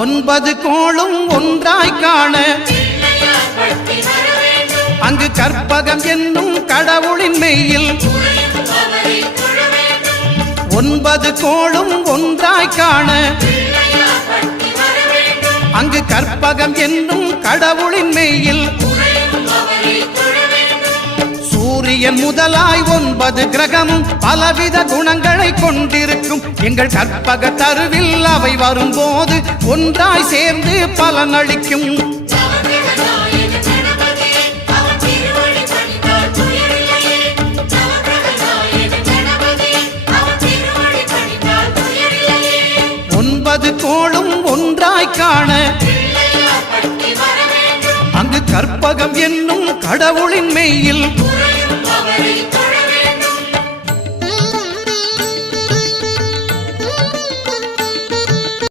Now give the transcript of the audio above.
ஒன்பது கோளும் ஒன்றாய் காண அங்கு கற்பகம் என்னும் கடவுளின் மெய்யில் ஒன்பது கோளும் ஒன்றாய் காண அங்கு கற்பகம் என்னும் கடவுளின் மெய்யில் சூரியன் முதலாய் 9 கிரகமும் பலவித குணங்களை கொண்டிருக்கும் எங்கள் கற்பக தருவில் அவை வரும்போது ஒன்றாய் சேர்ந்து பலனளிக்கும். ஒன்பது கோளும் ஒன்றாய் காண அங்கு கற்பகம் என்னும் கடவுளின் மெய்யில்